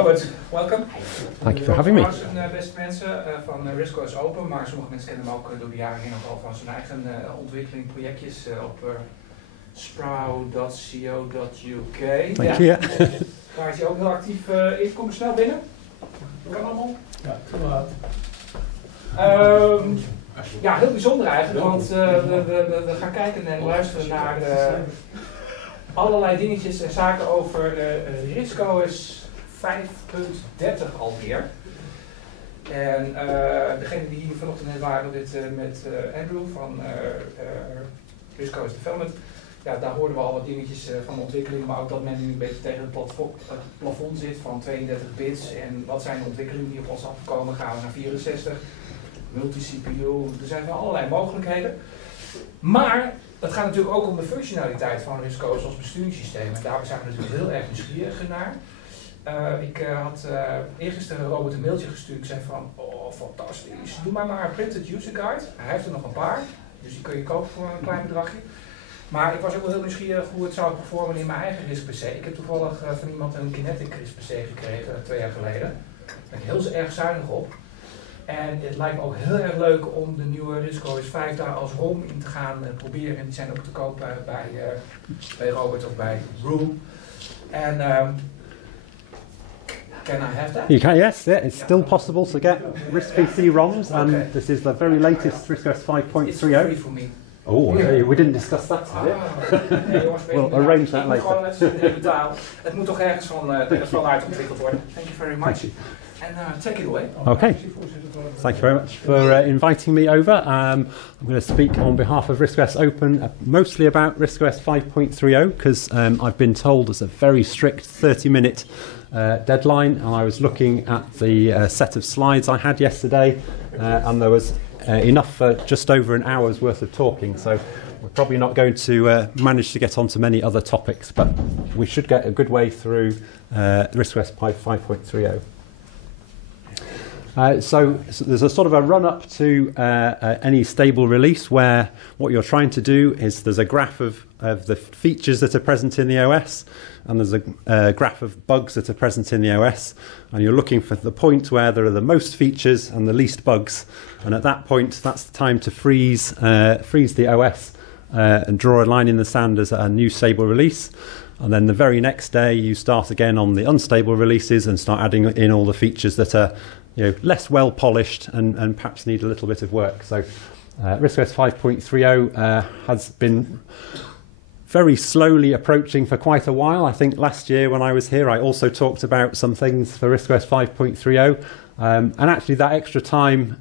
Robert, welkom. Thank you for having me. Beste mensen van RISCOS Open, maar sommige mensen kennen hem ook door de jaren heen nogal van zijn eigen ontwikkeling, projectjes op sprout.co.uk. Dank je. Daar is hij ook heel actief in. Kom er snel binnen. Kan allemaal? Ja, te laat. Ja, heel bijzonder eigenlijk, want we gaan kijken en luisteren naar allerlei dingetjes en zaken over RISC-OS 5.30 alweer. En degene die hier vanochtend net waren, dit met Andrew van RISC-OS Development, ja, daar hoorden we al wat dingetjes van de ontwikkeling, maar ook dat men nu een beetje tegen het plafond zit van 32 bits. En wat zijn de ontwikkelingen die op ons afkomen? Gaan we naar 64, multi-CPU, er zijn wel allerlei mogelijkheden. Maar het gaat natuurlijk ook om de functionaliteit van RISC-OS als besturingssysteem. En daar zijn we natuurlijk heel erg nieuwsgierig naar. Ik had eergisteren Robert een mailtje gestuurd. Ik zei van, oh fantastisch, doe maar een printed user guide. Hij heeft er nog een paar, dus die kun je kopen voor een klein bedragje. Maar ik was ook wel heel nieuwsgierig hoe het zou performen in mijn eigen RISC-PC. Ik heb toevallig van iemand een Kinetic RISC-PC gekregen, 2 jaar geleden. Daar ben ik heel erg zuinig op. En het lijkt me ook heel erg leuk om de nieuwe RISC-OS 5 daar als ROM in te gaan proberen. En die zijn ook te koop bij Robert of bij Room. En can I have that? You can, yes, yeah, it's still possible to get RISC-PC ROMs, and this is the very latest RISC-OS 5.30. It's free for me. Oh, yeah. We didn't discuss that today. We'll arrange that later. Het moet toch ergens vanuit ontwikkeld worden. Thank you very much. And take it away. Okay. Thank you very much for inviting me over. I'm going to speak on behalf of RISC-OS Open, mostly about RISC-OS 5.30, because I've been told there's a very strict 30-minute deadline, and I was looking at the set of slides I had yesterday, and there was enough for just over an hour's worth of talking, so we're probably not going to manage to get onto many other topics, but we should get a good way through RISC-OS 5.30. So there's a sort of a run-up to any stable release where what you're trying to do is there's a graph of the features that are present in the OS, and there's a graph of bugs that are present in the OS, and you're looking for the point where there are the most features and the least bugs, and at that point that's the time to freeze the OS and draw a line in the sand as a new stable release. And then the very next day you start again on the unstable releases and start adding in all the features that are less well polished and perhaps need a little bit of work. So RISC-OS 5.30 has been very slowly approaching for quite a while. I think last year when I was here I also talked about some things for RISC-OS 5.30, and actually that extra time,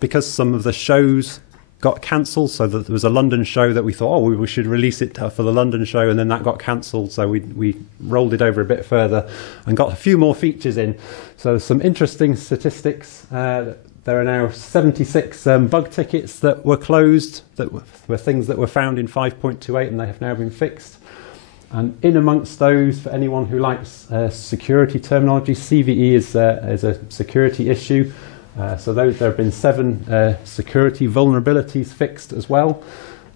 because some of the shows got cancelled, so that there was a London show that we thought, oh, we should release it for the London show, and then that got cancelled, so we rolled it over a bit further and got a few more features in. So some interesting statistics. There are now 76 bug tickets that were closed, that were things that were found in 5.28, and they have now been fixed. And in amongst those, for anyone who likes security terminology, CVE is a security issue. So there have been 7 security vulnerabilities fixed as well.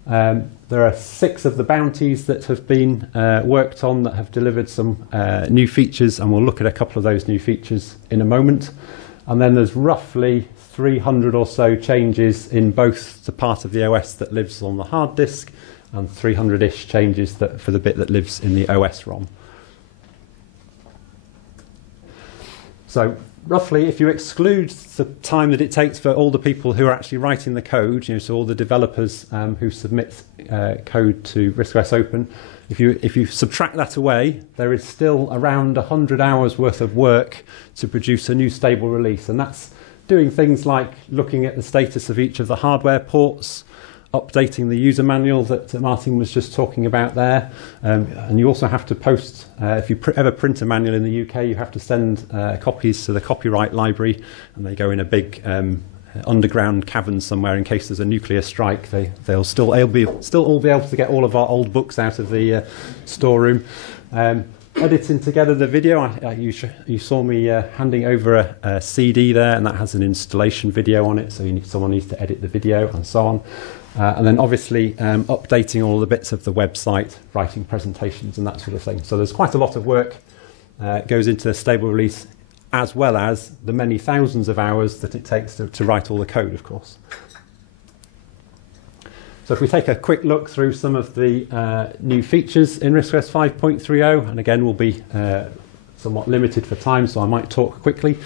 There are 6 of the bounties that have been worked on that have delivered some new features, and we'll look at a couple of those new features in a moment. And then there's roughly 300 or so changes in both the part of the OS that lives on the hard disk and 300-ish changes for the bit that lives in the OS ROM. So roughly, if you exclude the time that it takes for all the people who are actually writing the code, so all the developers who submit code to RISC-OS Open, if you subtract that away, there is still around 100 hours worth of work to produce a new stable release, and that's doing things like looking at the status of each of the hardware ports, updating the user manual that Martin was just talking about there, and you also have to post, if you ever print a manual in the UK, you have to send copies to the copyright library, and they go in a big underground cavern somewhere in case there's a nuclear strike. They'll still all be able to get all of our old books out of the storeroom. Editing together the video, you saw me handing over a CD there, and that has an installation video on it, so someone needs to edit the video and so on. And then obviously updating all the bits of the website, writing presentations and that sort of thing. So there's quite a lot of work goes into the stable release as well as the many thousands of hours that it takes to write all the code, of course. So if we take a quick look through some of the new features in RISC-OS 5.30, and again we'll be somewhat limited for time, so I might talk quickly.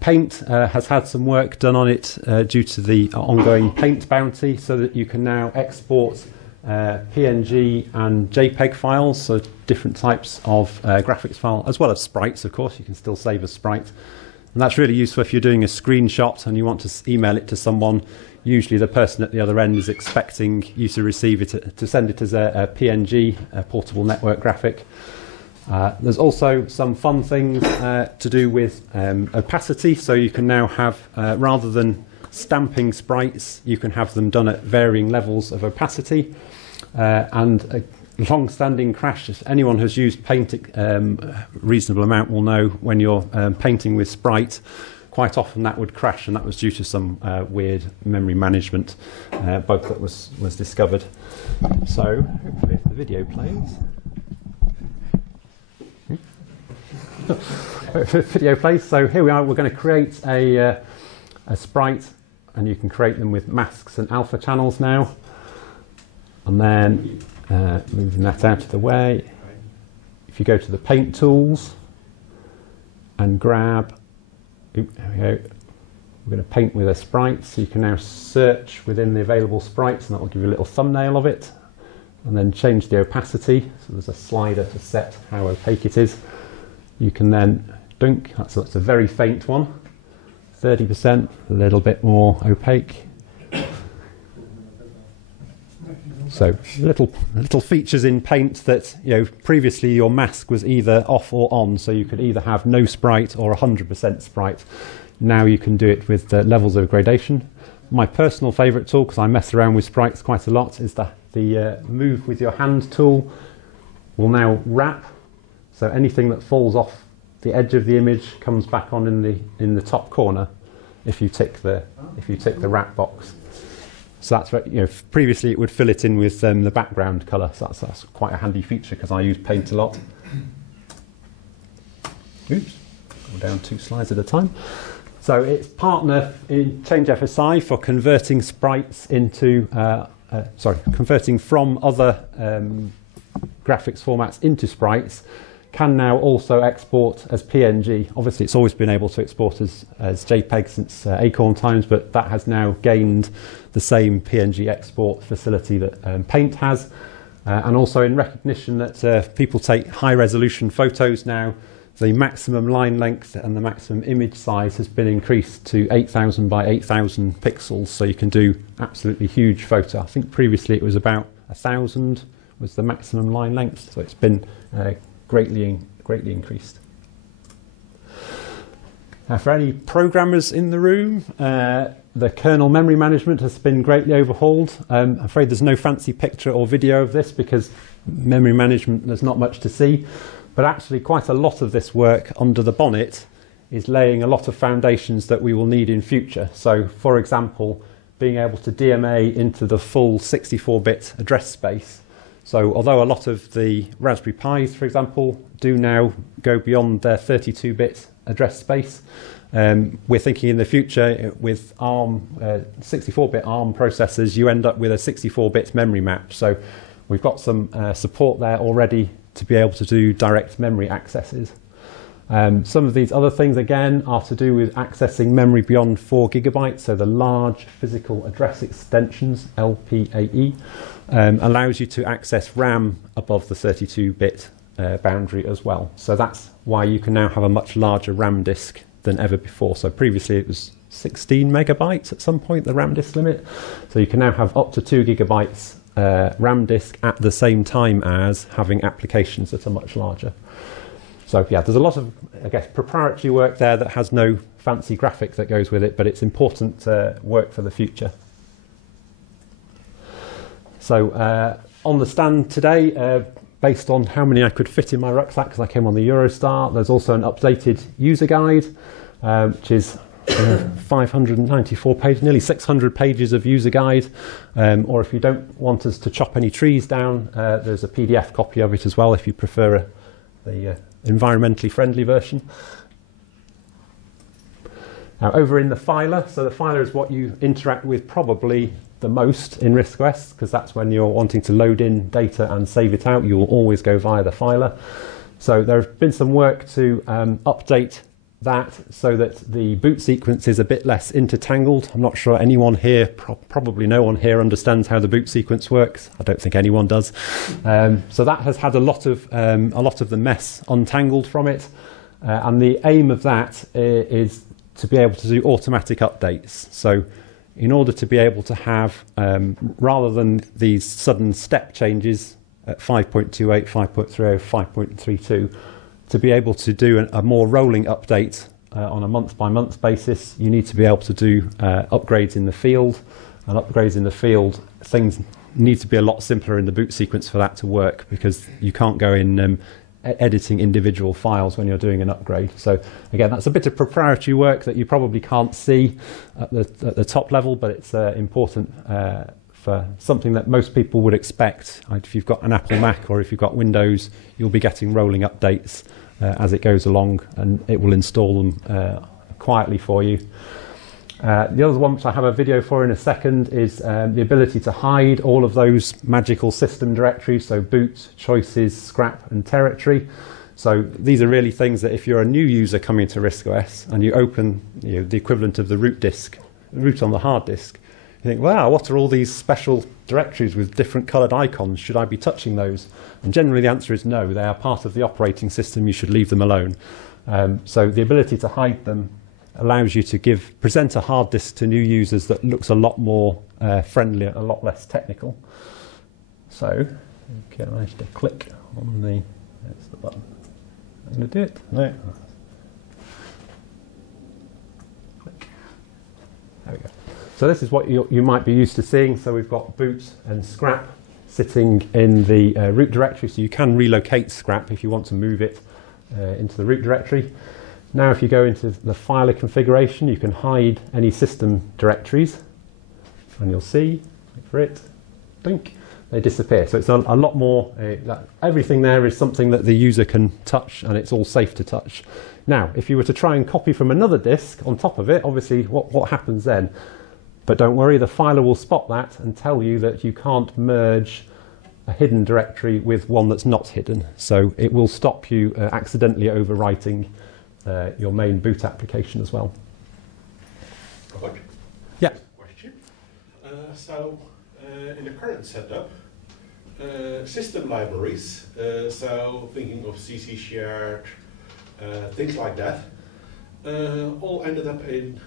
Paint has had some work done on it due to the ongoing Paint bounty, so that you can now export PNG and JPEG files, so different types of graphics file, as well as sprites, of course. You can still save a sprite. And that's really useful if you're doing a screenshot and you want to email it to someone. Usually the person at the other end is expecting you to receive it, to send it as a PNG, a portable network graphic. There's also some fun things to do with opacity, so you can now have, rather than stamping sprites, you can have them done at varying levels of opacity. And a long-standing crash, if anyone who's used Paint a reasonable amount will know when you're painting with sprite, quite often that would crash, and that was due to some weird memory management bug that was discovered. So hopefully if the video plays. Video plays. So here we are. We're going to create a sprite, and you can create them with masks and alpha channels now. And then moving that out of the way, if you go to the Paint tools and grab, there we go. We're going to paint with a sprite, so you can now search within the available sprites, and that will give you a little thumbnail of it. And then change the opacity. So there's a slider to set how opaque it is. You can then dunk, that's a very faint one, 30%, a little bit more opaque. So little features in Paint that, previously your mask was either off or on, so you could either have no sprite or 100% sprite. Now you can do it with levels of gradation. My personal favourite tool, because I mess around with sprites quite a lot, is the Move with Your Hand tool. Will now wrap. So anything that falls off the edge of the image comes back on in the top corner if you tick the wrap box. So that's very, previously it would fill it in with the background colour. So that's quite a handy feature because I use Paint a lot. Oops, go down 2 slides at a time. So it's partner in Change FSI for converting sprites into converting from other graphics formats into sprites. Can now also export as PNG. Obviously it's always been able to export as JPEG since Acorn times, but that has now gained the same PNG export facility that Paint has. And also in recognition that people take high resolution photos now, the maximum line length and the maximum image size has been increased to 8,000 by 8,000 pixels, so you can do absolutely huge photo. I think previously it was about 1,000 was the maximum line length, so it's been greatly increased. For any programmers in the room, the kernel memory management has been greatly overhauled. I'm afraid there's no fancy picture or video of this because memory management, there's not much to see, but actually quite a lot of this work under the bonnet is laying a lot of foundations that we will need in future. So for example, being able to DMA into the full 64-bit address space. So although a lot of the Raspberry Pis, for example, do now go beyond their 32-bit address space, we're thinking in the future with ARM, 64-bit ARM processors, you end up with a 64-bit memory map. So we've got some support there already to be able to do direct memory accesses. Some of these other things, again, are to do with accessing memory beyond 4 gigabytes, so the large physical address extensions, LPAE, allows you to access RAM above the 32-bit boundary as well. So that's why you can now have a much larger RAM disk than ever before. So previously it was 16 megabytes at some point, the RAM disk limit. So you can now have up to 2 gigabytes RAM disk at the same time as having applications that are much larger. So yeah, there's a lot of, I guess, proprietary work there that has no fancy graphic that goes with it, but it's important work for the future. So on the stand today, based on how many I could fit in my rucksack, because I came on the Eurostar, there's also an updated user guide, which is 594 pages, nearly 600 pages of user guide. Or if you don't want us to chop any trees down, there's a PDF copy of it as well if you prefer the environmentally friendly version. Now, over in the filer, so the filer is what you interact with probably the most in RISC-OS, because that's when you're wanting to load in data and save it out. You'll always go via the filer. So there's been some work to update that so that the boot sequence is a bit less intertangled. I'm not sure anyone here, probably no one here understands how the boot sequence works. I don't think anyone does. So that has had a lot of the mess untangled from it. And the aim of that is to be able to do automatic updates. So in order to be able to have, rather than these sudden step changes at 5.28, 5.30, 5.32, to be able to do a more rolling update on a month-by-month basis, you need to be able to do upgrades in the field. And upgrades in the field, things need to be a lot simpler in the boot sequence for that to work, because you can't go in editing individual files when you're doing an upgrade. So again, that's a bit of proprietary work that you probably can't see at the top level, but it's important for something that most people would expect. If you've got an Apple Mac or if you've got Windows, you'll be getting rolling updates as it goes along, and it will install them quietly for you. The other one, which I have a video for in a second, is the ability to hide all of those magical system directories, so boot, choices, scrap and territory. So these are really things that if you're a new user coming to RISC-OS and you open the equivalent of the root on the hard disk, you think, wow, what are all these special directories with different coloured icons? Should I be touching those? And generally the answer is no, they are part of the operating system, you should leave them alone. So the ability to hide them allows you to present a hard disk to new users that looks a lot more friendly, a lot less technical. So, can I just click on that's the button. I'm going to do it. No. Click. There we go. So this is what you might be used to seeing. So we've got boot and scrap sitting in the root directory, so you can relocate scrap if you want to move it into the root directory. Now if you go into the filer configuration, you can hide any system directories, and you'll see, wait for it, blink, they disappear. So it's a lot more, everything there is something that the user can touch, and it's all safe to touch. Now, if you were to try and copy from another disk on top of it, obviously what happens then? But don't worry, the filer will spot that and tell you that you can't merge a hidden directory with one that's not hidden. So it will stop you accidentally overwriting your main boot application as well. Robert? Yeah. Question. In the current setup, system libraries, so thinking of CC shared, things like that, all ended up in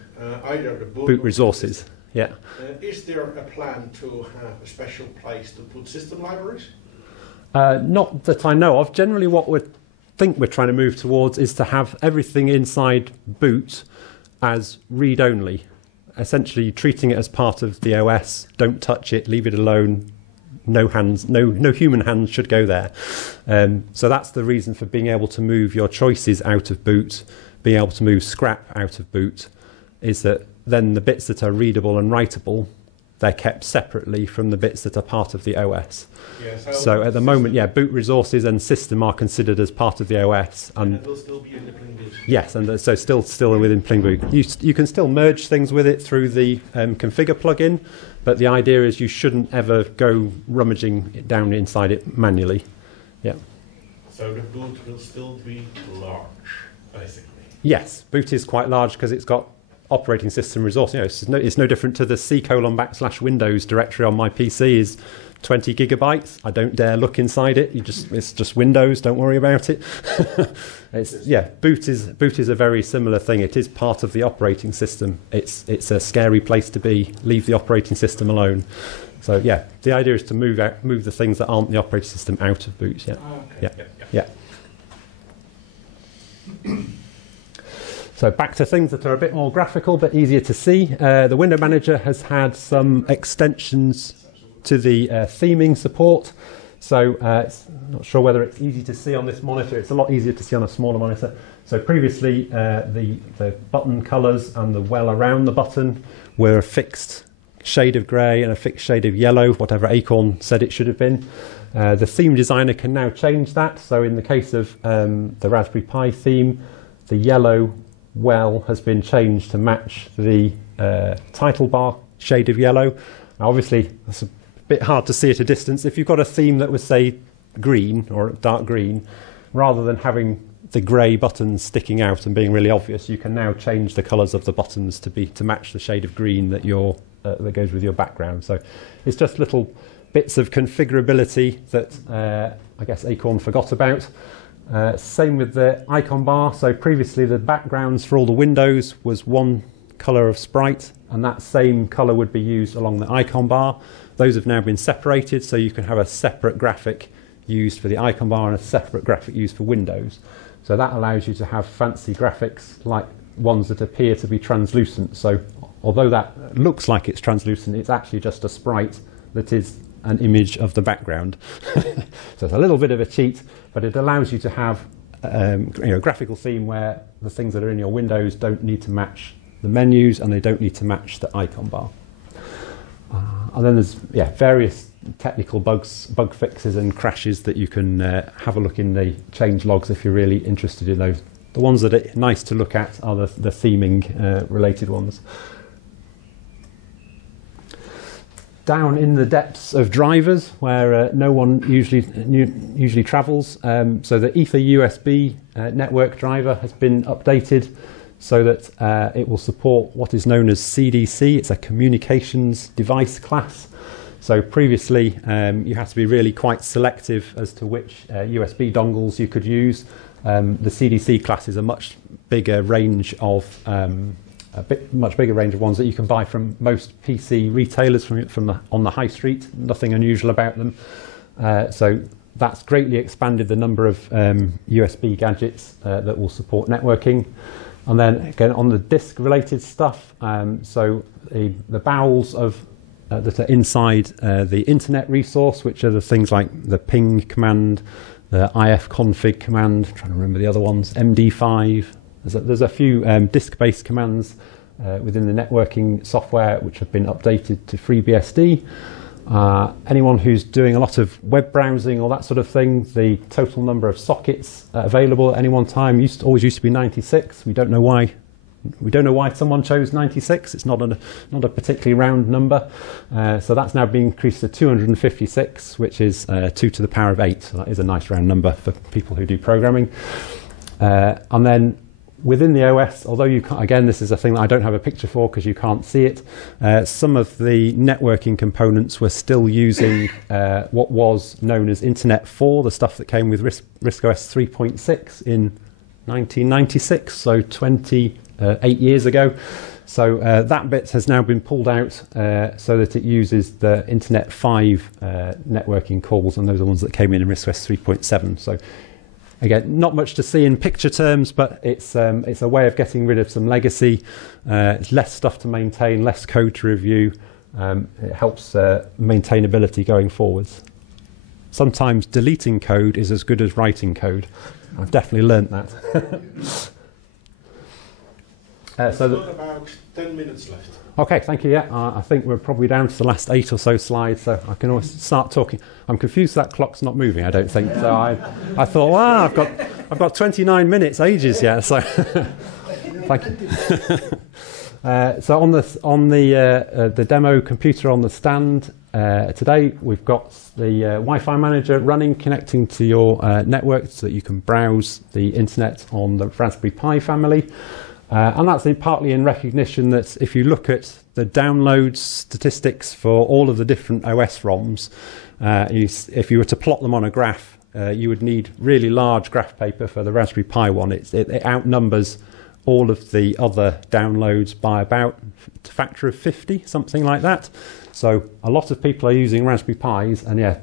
either the boot resources. Yeah. Is there a plan to have a special place to put system libraries? Not that I know of. Generally what we're trying to move towards is to have everything inside boot as read-only, essentially treating it as part of the OS. Don't touch it, leave it alone. No hands, no human hands should go there. So that's the reason for being able to move your choices out of boot, being able to move scrap out of boot, is that then the bits that are readable and writable, they're kept separately from the bits that are part of the OS. Yeah, so at the moment, yeah, boot resources and system are considered as part of the OS. And it will still be in the Pling boot. Yes, and so still within Pling boot. You can still merge things with it through the configure plugin, but the idea is you shouldn't ever go rummaging it down inside it manually. Yeah. So the boot will still be large, basically. Yes, boot is quite large because it's got operating system resource. It's no different to the C:\Windows directory on my PC is 20 gigabytes. I don't dare look inside it. It's just Windows. Don't worry about it. Boot is a very similar thing. It is part of the operating system. It's a scary place to be. Leave the operating system alone. So yeah, the idea is to move the things that aren't the operating system out of boot. Yeah. Oh, okay. Yeah. So back to things that are a bit more graphical but easier to see. The window manager has had some extensions to the theming support. So I'm not sure whether it's easy to see on this monitor. It's a lot easier to see on a smaller monitor. So previously the button colours and the well around the button were a fixed shade of grey and a fixed shade of yellow, whatever Acorn said it should have been. The theme designer can now change that. So in the case of the Raspberry Pi theme, the yellow well has been changed to match the title bar shade of yellow. Now obviously that's a bit hard to see at a distance. If you've got a theme that was, say, green or dark green, rather than having the grey buttons sticking out and being really obvious, you can now change the colours of the buttons to match the shade of green that that goes with your background. So it's just little bits of configurability that I guess Acorn forgot about. Same with the icon bar. So previously the backgrounds for all the windows was one colour of sprite, and that same colour would be used along the icon bar. Those have now been separated, so you can have a separate graphic used for the icon bar and a separate graphic used for Windows. So that allows you to have fancy graphics like ones that appear to be translucent. So although that looks like it's translucent, it's actually just a sprite that is an image of the background. So it's a little bit of a cheat, but it allows you to have a graphical theme where the things that are in your windows don't need to match the menus and they don't need to match the icon bar. And then there's various technical bug fixes and crashes that you can have a look in the change logs if you're really interested in those. The ones that are nice to look at are the theming related ones. Down in the depths of drivers where no one usually travels, so the Ether USB network driver has been updated so that it will support what is known as CDC. It's a communications device class. So previously you had to be really quite selective as to which USB dongles you could use. The CDC class is a much bigger range of much bigger range of ones that you can buy from most PC retailers on the high street. Nothing unusual about them. So that's greatly expanded the number of USB gadgets that will support networking. And then again on the disk related stuff, so the bowels of that are inside the internet resource, which are the things like the ping command, the ifconfig command, I'm trying to remember the other ones, MD5. There's a few disk-based commands within the networking software which have been updated to FreeBSD. Anyone who's doing a lot of web browsing or that sort of thing, the total number of sockets available at any one time always used to be 96. We don't know why. We don't know why someone chose 96. It's not a particularly round number. So that's now been increased to 256, which is 2 to the power of 8. So that is a nice round number for people who do programming. And then within the OS, although you can't, again, this is a thing that I don't have a picture for because you can't see it, some of the networking components were still using what was known as Internet 4, the stuff that came with RISC-OS 3.6 in 1996, so 28 years ago. So that bit has now been pulled out so that it uses the Internet 5 networking calls, and those are ones that came in RISC-OS 3.7. So again, not much to see in picture terms, but it's a way of getting rid of some legacy. It's less stuff to maintain, less code to review. It helps maintainability going forwards. Sometimes deleting code is as good as writing code. I've definitely learned that. We've got about 10 minutes left. Okay, thank you. Yeah, I think we're probably down to the last 8 or so slides, so I can always start talking. I'm confused that clock's not moving, I don't think. So I thought, wow, I've got 29 minutes, ages yet. So thank you. So on the demo computer on the stand today, we've got the Wi-Fi manager running, connecting to your network so that you can browse the internet on the Raspberry Pi family. And that's partly in recognition that if you look at the download statistics for all of the different OS ROMs, if you were to plot them on a graph, you would need really large graph paper for the Raspberry Pi one. It outnumbers all of the other downloads by about a factor of 50, something like that. So a lot of people are using Raspberry Pis, and yeah,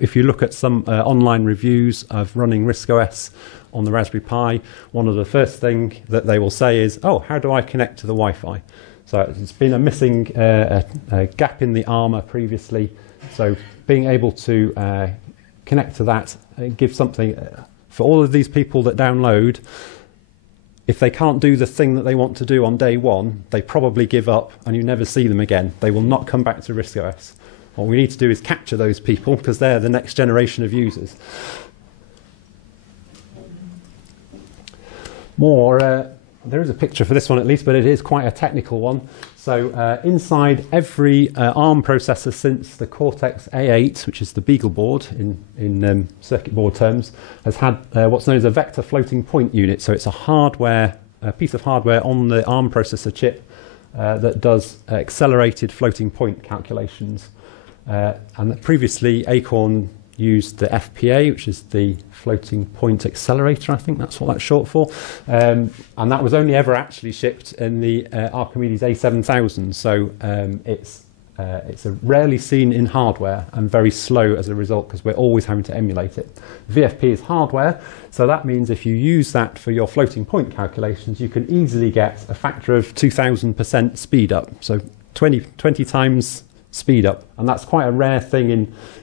if you look at some online reviews of running RISC-OS on the Raspberry Pi, one of the first thing that they will say is, oh, how do I connect to the Wi-Fi? So it's been a missing a gap in the armor previously. So being able to connect to that gives something for all of these people that download. If they can't do the thing that they want to do on day one, they probably give up and you never see them again. They will not come back to RISC-OS. What we need to do is capture those people because they're the next generation of users. More there is a picture for this one at least, but it is quite a technical one. So inside every ARM processor since the Cortex A8, which is the Beagle board in circuit board terms, has had what's known as a vector floating point unit. So it's a piece of hardware on the ARM processor chip that does accelerated floating point calculations. And previously Acorn used the FPA, which is the floating point accelerator, I think that's what that's short for. And that was only ever actually shipped in the Archimedes A7000. So it's rarely seen in hardware and very slow as a result because we're always having to emulate it. VFP is hardware, so that means if you use that for your floating point calculations, you can easily get a factor of 2000% speed up. So 20 times speed up, and that's quite a rare thing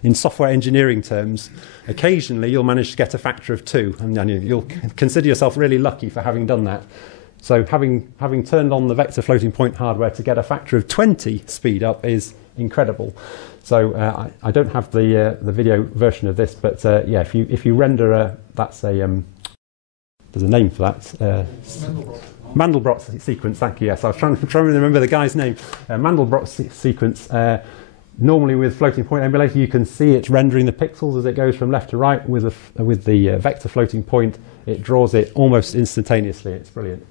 in software engineering terms. Occasionally you'll manage to get a factor of 2, and you'll consider yourself really lucky for having done that. So having turned on the vector floating point hardware to get a factor of 20 speed up is incredible. So I don't have the video version of this, but yeah, if you render there's a name for that. Mandelbrot sequence, thank you, yes. I was trying to remember the guy's name. Mandelbrot sequence, normally with floating point emulator, you can see it rendering the pixels as it goes from left to right. With the vector floating point, it draws it almost instantaneously. It's brilliant.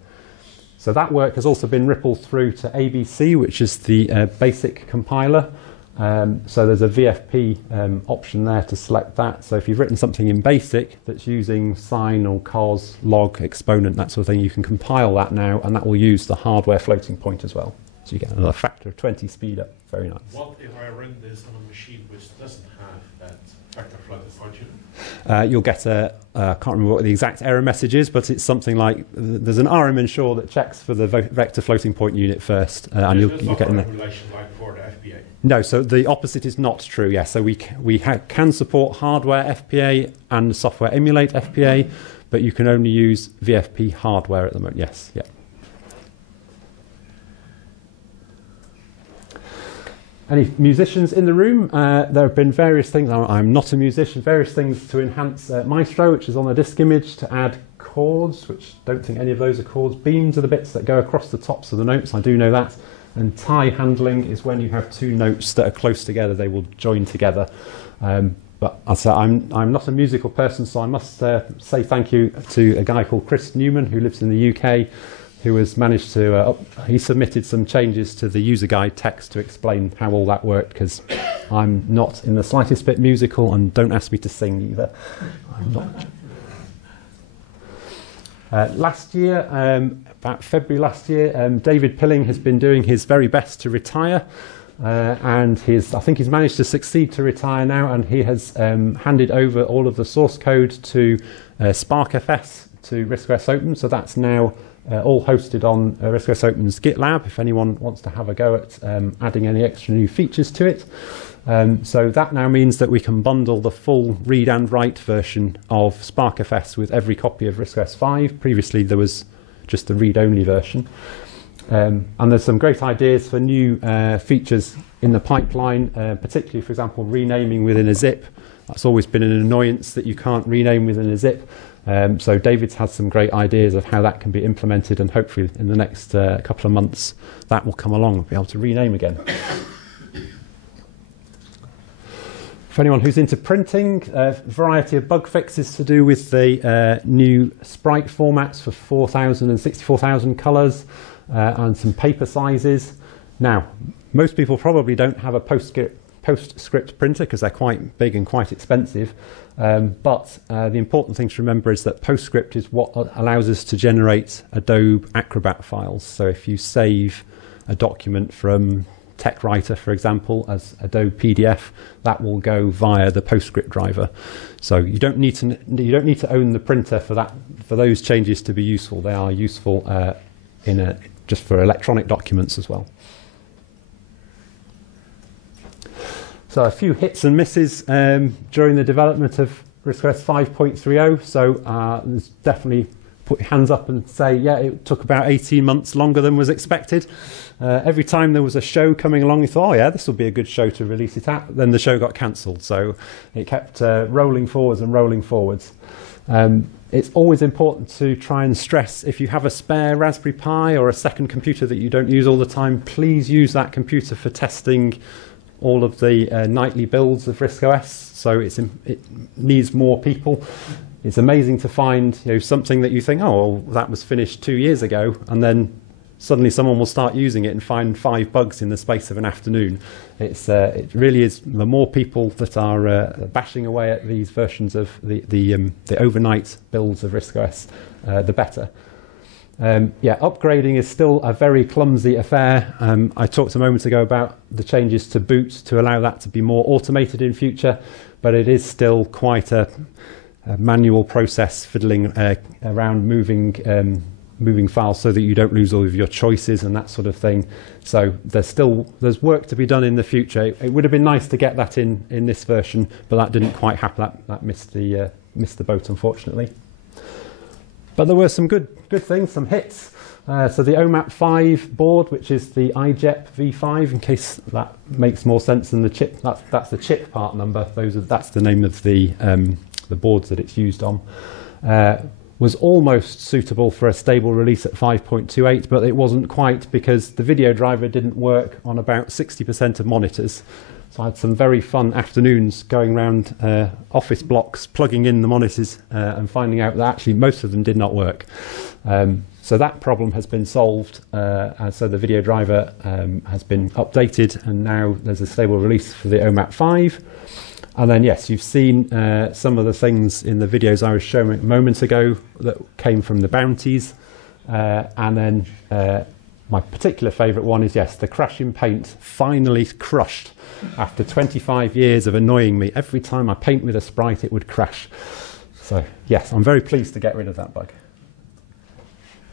So that work has also been rippled through to ABC, which is the basic compiler. So there's a VFP option there to select that. So if you've written something in BASIC that's using sine or cos, log, exponent, that sort of thing, you can compile that now, and that will use the hardware floating point as well. So you get another factor of 20 speed up. Very nice. What if I run this on a machine which doesn't have that vector floating point unit? You'll get I can't remember what the exact error message is, but it's something like there's an RM ensure that checks for the vector floating point unit first, and you'll get in there. Like for the FPA? No, so the opposite is not true. Yeah, so we can support hardware FPA and software emulate FPA, but you can only use VFP hardware at the moment. Yes, yeah. Any musicians in the room? There have been various things. I'm not a musician. Various things to enhance Maestro, which is on the disk image, to add chords, which don't think any of those are chords. Beams are the bits that go across the tops of the notes. I do know that. And tie handling is when you have two notes that are close together, they will join together. But I'll say I'm not a musical person, so I must say thank you to a guy called Chris Newman, who lives in the UK, who has managed to, he submitted some changes to the user guide text to explain how all that worked, because I'm not in the slightest bit musical, and don't ask me to sing either. I'm not. Last year, about February last year, David Pilling has been doing his very best to retire, and I think he's managed to succeed to retire now, and he has handed over all of the source code to SparkFS to RISC-OS Open, so that's now all hosted on RISC-OS Open's GitLab if anyone wants to have a go at adding any extra new features to it. So that now means that we can bundle the full read and write version of SparkFS with every copy of RISC-OS 5. Previously there was just the read-only version. And there's some great ideas for new features in the pipeline, particularly, for example, renaming within a zip. That's always been an annoyance that you can't rename within a zip. So David's had some great ideas of how that can be implemented, and hopefully in the next couple of months that will come along and be able to rename again. For anyone who's into printing, a variety of bug fixes to do with the new sprite formats for 4,000 and 64,000 colours, and some paper sizes. Now, most people probably don't have a PostScript printer because they're quite big and quite expensive, but the important thing to remember is that PostScript is what allows us to generate Adobe Acrobat files. So if you save a document from TechWriter, for example, as Adobe PDF, that will go via the PostScript driver. So you don't need to own the printer for those changes to be useful. They are useful just for electronic documents as well. So a few hits and misses during the development of RISC-OS 5.30. So there's definitely put your hands up and say, yeah, it took about 18 months longer than was expected. Every time there was a show coming along, you thought, oh yeah, this will be a good show to release it at. Then the show got cancelled. So it kept rolling forwards and rolling forwards. It's always important to try and stress, if you have a spare Raspberry Pi or a second computer that you don't use all the time, please use that computer for testing all of the nightly builds of RISC-OS. So it needs more people. It's amazing to find, you know, something that you think, oh, well, that was finished 2 years ago, and then suddenly someone will start using it and find 5 bugs in the space of an afternoon. It really is, the more people that are bashing away at these versions of the overnight builds of RISC-OS, the better. Yeah, upgrading is still a very clumsy affair. I talked a moment ago about the changes to boot to allow that to be more automated in future, but it is still quite a manual process, fiddling around moving files so that you don't lose all of your choices and that sort of thing. So there's work to be done in the future. It would have been nice to get that in this version, but that didn't quite happen. That missed the boat, unfortunately. But there were some good things, some hits. So the OMAP 5 board, which is the iJEP V5, in case that makes more sense than the chip. That's the chip part number. That's the name of the boards that it's used on. Was almost suitable for a stable release at 5.28, but it wasn't quite, because the video driver didn't work on about 60% of monitors. So I had some very fun afternoons going around office blocks, plugging in the monitors and finding out that actually most of them did not work. So that problem has been solved, and so the video driver has been updated, and now there's a stable release for the OMAP 5. And then, yes, you've seen some of the things in the videos I was showing a moment ago that came from the bounties. And then my particular favourite one is, yes, the crashing paint finally crushed after 25 years of annoying me. Every time I paint with a sprite, it would crash. So, yes, I'm very pleased to get rid of that bug.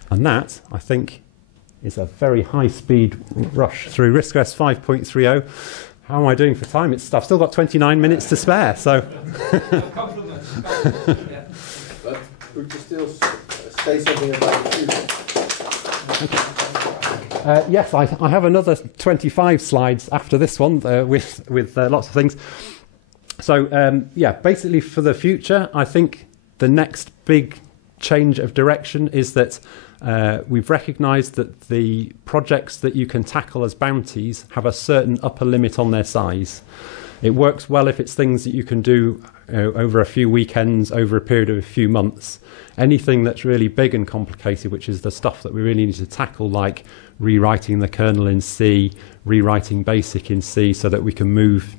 And that, I think, is a very high-speed rush through RISC-OS 5.30. How am I doing for time? I've still got 29 minutes to spare, so. Compliments. Yeah. But would you still say something about the future? Yes, I have another 25 slides after this one with lots of things. So, yeah, basically for the future, I think the next big change of direction is that we've recognised that the projects that you can tackle as bounties have a certain upper limit on their size. It works well if it's things that you can do over a few weekends, over a period of a few months. Anything that's really big and complicated, which is the stuff that we really need to tackle, like rewriting the kernel in C, rewriting BASIC in C so that we can move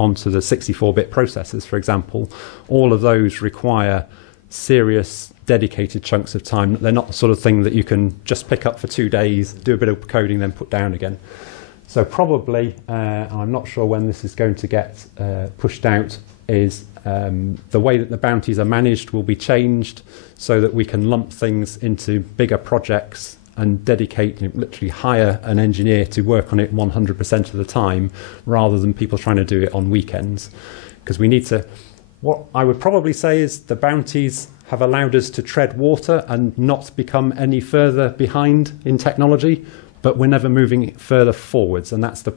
onto the 64-bit processors, for example, all of those require serious dedicated chunks of time. They're not the sort of thing that you can just pick up for 2 days, do a bit of coding, then put down again. So probably, I'm not sure when this is going to get pushed out, is the way that the bounties are managed will be changed so that we can lump things into bigger projects and dedicate, literally hire an engineer to work on it 100% of the time, rather than people trying to do it on weekends. Because we need to, what I would probably say is the bounties have allowed us to tread water and not become any further behind in technology, but we're never moving further forwards, and that's the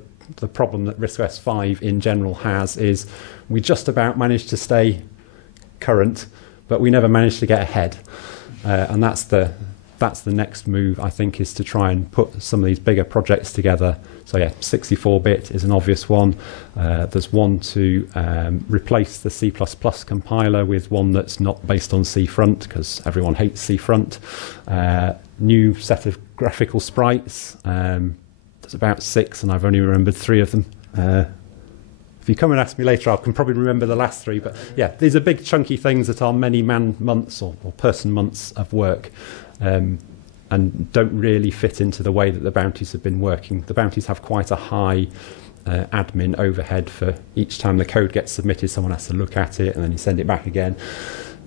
problem that RISC-OS 5 in general has, is we just about managed to stay current, but we never managed to get ahead. And that's the next move, I think, is to try and put some of these bigger projects together. So yeah, 64-bit is an obvious one. There's one to replace the C++ compiler with one that's not based on C front, because everyone hates C front. New set of graphical sprites. There's about 6, and I've only remembered 3 of them. If you come and ask me later, I can probably remember the last 3. But yeah, these are big chunky things that are many man months or person months of work. And don't really fit into the way that the bounties have been working. The bounties have quite a high admin overhead for each time the code gets submitted. Someone has to look at it and then you send it back again.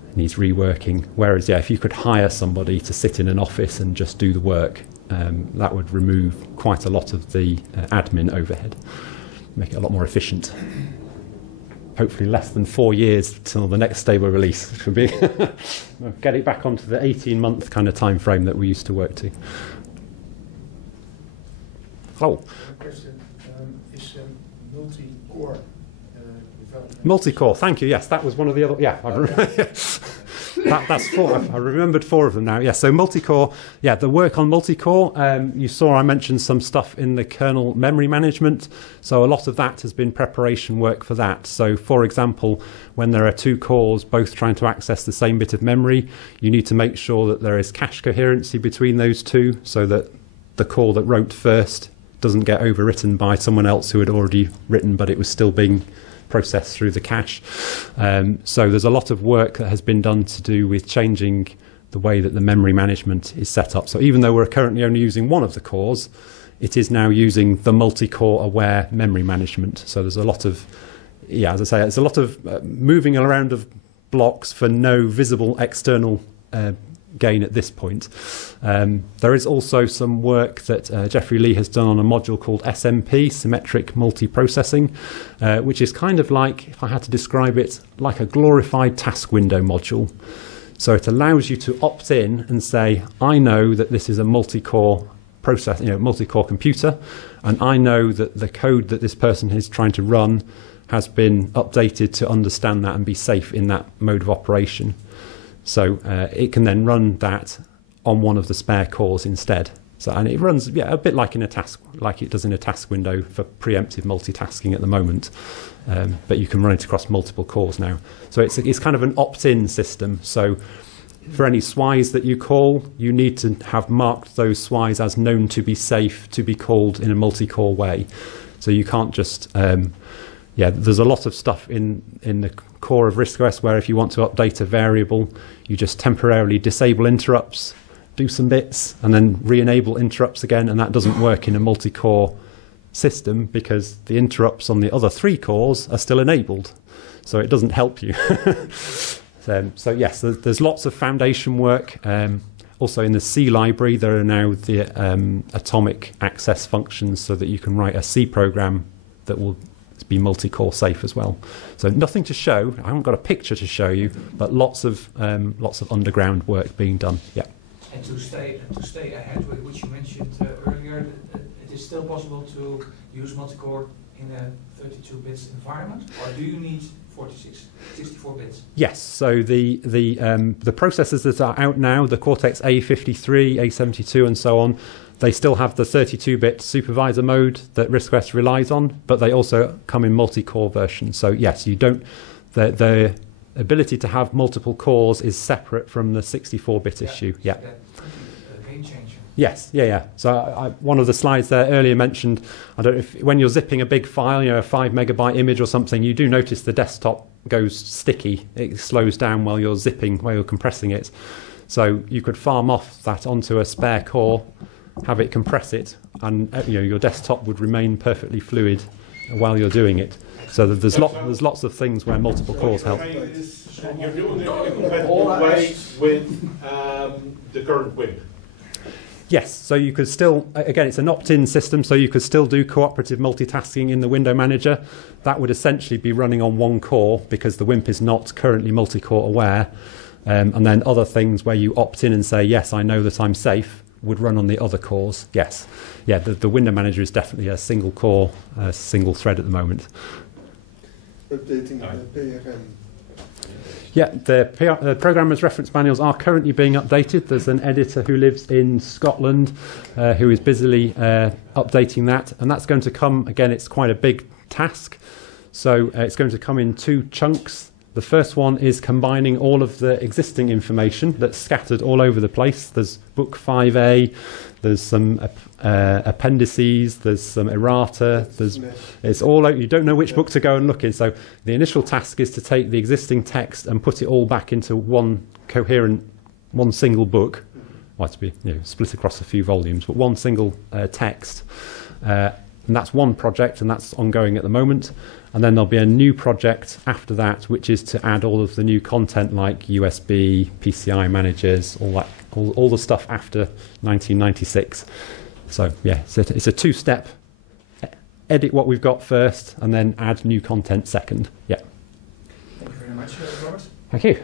It needs reworking. Whereas, yeah, if you could hire somebody to sit in an office and just do the work, that would remove quite a lot of the admin overhead, make it a lot more efficient. Hopefully less than 4 years till the next stable release, which would be get it back onto the 18-month kind of time frame that we used to work to. Oh. Question is multi-core development. Multi-core, thank you. Yes, that was one of the other. Yeah, I remember. That's 4. I remembered 4 of them now. Yeah, so multi-core, yeah, the work on multi-core, you saw I mentioned some stuff in the kernel memory management. So a lot of that has been preparation work for that. So for example, when there are 2 cores both trying to access the same bit of memory, you need to make sure that there is cache coherency between those 2 so that the core that wrote first doesn't get overwritten by someone else who had already written, but it was still being processed through the cache. So there's a lot of work that has been done to do with changing the way that the memory management is set up. So even though we're currently only using one of the cores, it is now using the multi-core aware memory management. So there's a lot of, yeah, as I say, there's a lot of moving around of blocks for no visible external gain at this point. There is also some work that Geoffrey Lee has done on a module called SMP, Symmetric Multiprocessing, which is kind of like, if I had to describe it, like a glorified task window module. So it allows you to opt in and say, I know that this is a multi-core process, multi-core computer, and I know that the code that this person is trying to run has been updated to understand that and be safe in that mode of operation. So it can then run that on one of the spare cores instead. So, and it runs, yeah, a bit like in a task, like it does in a task window for preemptive multitasking at the moment. But you can run it across multiple cores now. So it's kind of an opt-in system. So for any SWIs that you call, you need to have marked those SWIs as known to be safe to be called in a multi-core way. So you can't just, yeah, there's a lot of stuff in the core of RISC-OS where if you want to update a variable, you just temporarily disable interrupts, do some bits, and then re-enable interrupts again, and that doesn't work in a multi-core system because the interrupts on the other 3 cores are still enabled, so it doesn't help you. So yes, there's lots of foundation work. Also in the C library, there are now the atomic access functions so that you can write a C program that will be multi-core safe as well. So nothing to show. I haven't got a picture to show you, but lots of underground work being done. Yeah. And to stay ahead with which you mentioned earlier, it is still possible to use multi-core in a 32-bit environment, or do you need 64 bits? Yes. So the processors that are out now, the Cortex A53, A72, and so on, they still have the 32-bit supervisor mode that RISC-OS relies on, but they also come in multi-core versions. So yes, you don't. The ability to have multiple cores is separate from the 64-bit issue. Yeah. Game changer. Yes. Yeah. So one of the slides there earlier mentioned, I don't know if when you're zipping a big file, a 5 megabyte image or something, you do notice the desktop goes sticky. It slows down while you're zipping, while you're compressing it. So you could farm off that onto a spare core, have it compress it, and your desktop would remain perfectly fluid while you're doing it. So there's lots of things where multiple cores help. You're doing it in a compatible way with the current WIMP. Yes, so you could still, again, it's an opt-in system, so you could still do cooperative multitasking in the window manager. That would essentially be running on one core because the WIMP is not currently multi-core aware. And then other things where you opt in and say, yes, I know that I'm safe, would run on the other cores. Yes. Yeah, the window manager is definitely a single core, single thread at the moment. Updating the PRM. Yeah, the programmers' reference manuals are currently being updated. There's an editor who lives in Scotland who is busily updating that, and that's going to come, again, it's quite a big task. So it's going to come in 2 chunks. The first one is combining all of the existing information that's scattered all over the place. There's book 5A, there's some appendices, there's some errata, it's all out. You don't know which book to go and look in. So the initial task is to take the existing text and put it all back into one coherent, one single book. Well, to be split across a few volumes, but one single text. And that's one project, and that's ongoing at the moment. And then there'll be a new project after that, which is to add all of the new content like USB, PCI managers, all the stuff after 1996. So yeah, it's a 2-step. Edit what we've got first, and then add new content second. Yeah. Thank you very much, Robert. Thank you.